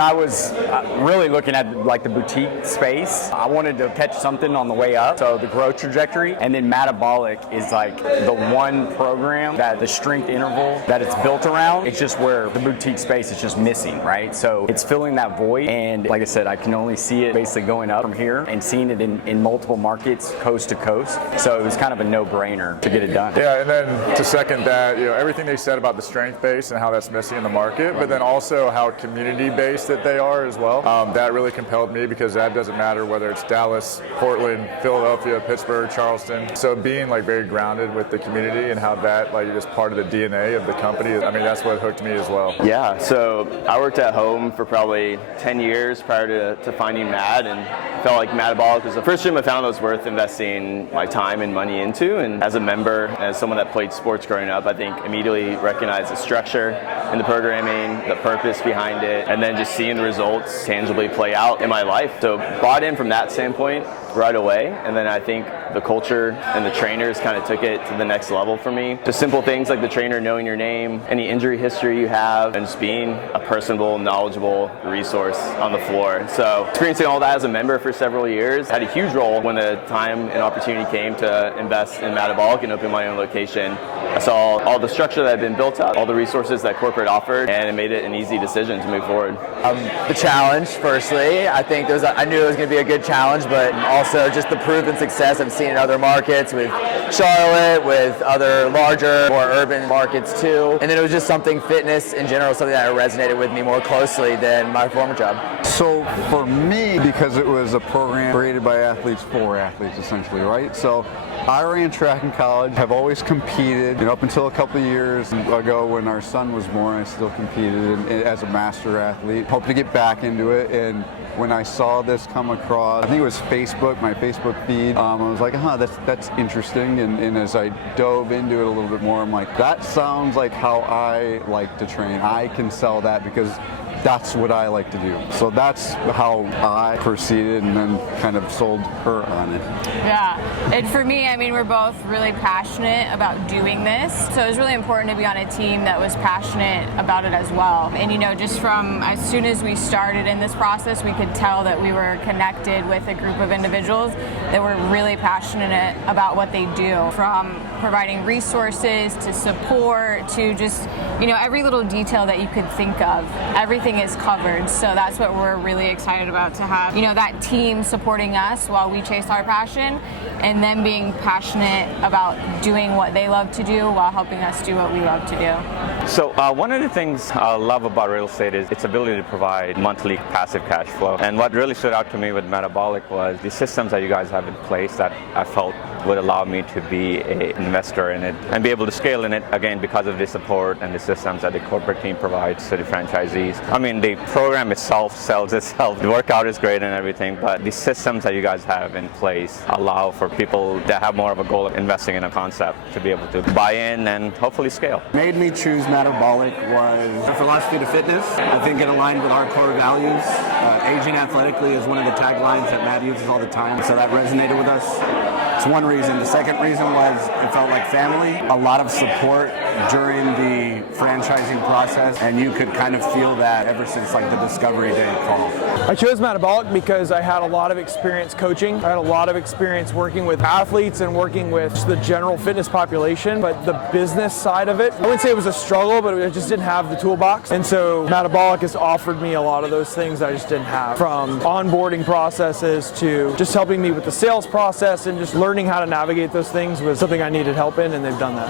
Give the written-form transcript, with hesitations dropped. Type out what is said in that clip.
I was really looking at like the boutique space. I wanted to catch something on the way up, so the growth trajectory, and then MADabolic is like the one program that the strength interval that it's built around. It's just where the boutique space is just missing, right? So it's filling that void, and like I said, I can only see it basically going up from here and seeing it in multiple markets, coast to coast. So it was kind of a no-brainer to get it done. Yeah, and then to second that, everything they said about the strength base and how that's missing in the market, but then also how community-based that they are as well. That really compelled me because that doesn't matter whether it's Dallas, Portland, Philadelphia, Pittsburgh, Charleston. So being like very grounded with the community and how that like is part of the DNA of the company, I mean, that's what hooked me as well. Yeah, so I worked at home for probably 10 years prior to finding Mad, and felt like MADabolic was the first gym I found that was worth investing my time and money into. And as a member, as someone that played sports growing up, I think immediately recognized the structure and the programming, the purpose behind it, and then just seeing the results tangibly play out in my life. So bought in from that standpoint right away, and then I think the culture and the trainers kind of took it to the next level for me. Just simple things like the trainer knowing your name, any injury history you have, and just being a personable, knowledgeable resource on the floor. So experiencing all that as a member for several years had a huge role when the time and opportunity came to invest in MADabolic and open my own location. I saw all the structure that had been built up, all the resources that corporate offered, and it made it an easy decision to move forward. The challenge, firstly, I think I knew it was going to be a good challenge, but also just the proven success I've seen in other markets with Charlotte, with other larger, more urban markets too. And then it was just something, fitness in general, something that resonated with me more closely than my former job. So for me, because it was a program created by athletes for athletes, essentially, right? So I ran track in college, have always competed. Up until a couple of years ago when our son was born, I still competed as a master athlete. Hope to get back into it, and when I saw this come across, I think it was Facebook, my Facebook feed, I was like, that's interesting, and as I dove into it a little bit more, I'm like, that sounds like how I like to train. I can sell that because that's what I like to do. So that's how I proceeded and then kind of sold her on it. Yeah, and for me, I mean, we're both really passionate about doing this. So it was really important to be on a team that was passionate about it as well. And just from as soon as we started in this process, we could tell that we were connected with a group of individuals that were really passionate about what they do, from providing resources to support to just, every little detail that you could think of. Everything is covered, so that's what we're really excited about, to have that team supporting us while we chase our passion, and them being passionate about doing what they love to do while helping us do what we love to do. So one of the things I love about real estate is its ability to provide monthly passive cash flow. And what really stood out to me with MADabolic was the systems that you guys have in place that I felt would allow me to be an investor in it and be able to scale in it, again, because of the support and the systems that the corporate team provides to the franchisees. I mean, the program itself sells itself. The workout is great and everything, but the systems that you guys have in place allow for people that have more of a goal of investing in a concept to be able to buy in and hopefully scale. Made me choose MADabolic was the philosophy to fitness. I think it aligned with our core values. Aging athletically is one of the taglines that Matt uses all the time, so that resonated with us. It's one reason. The second reason was it felt like family. A lot of support during the franchising process, and you could kind of feel that ever since like the Discovery Day call. I chose MADabolic because I had a lot of experience coaching. I had a lot of experience working with athletes and working with the general fitness population, but the business side of it, I wouldn't say it was a struggle, but I just didn't have the toolbox. And so MADabolic has offered me a lot of those things I just didn't have, from onboarding processes to just helping me with the sales process, and just learning how to navigate those things was something I needed help in, and they've done that.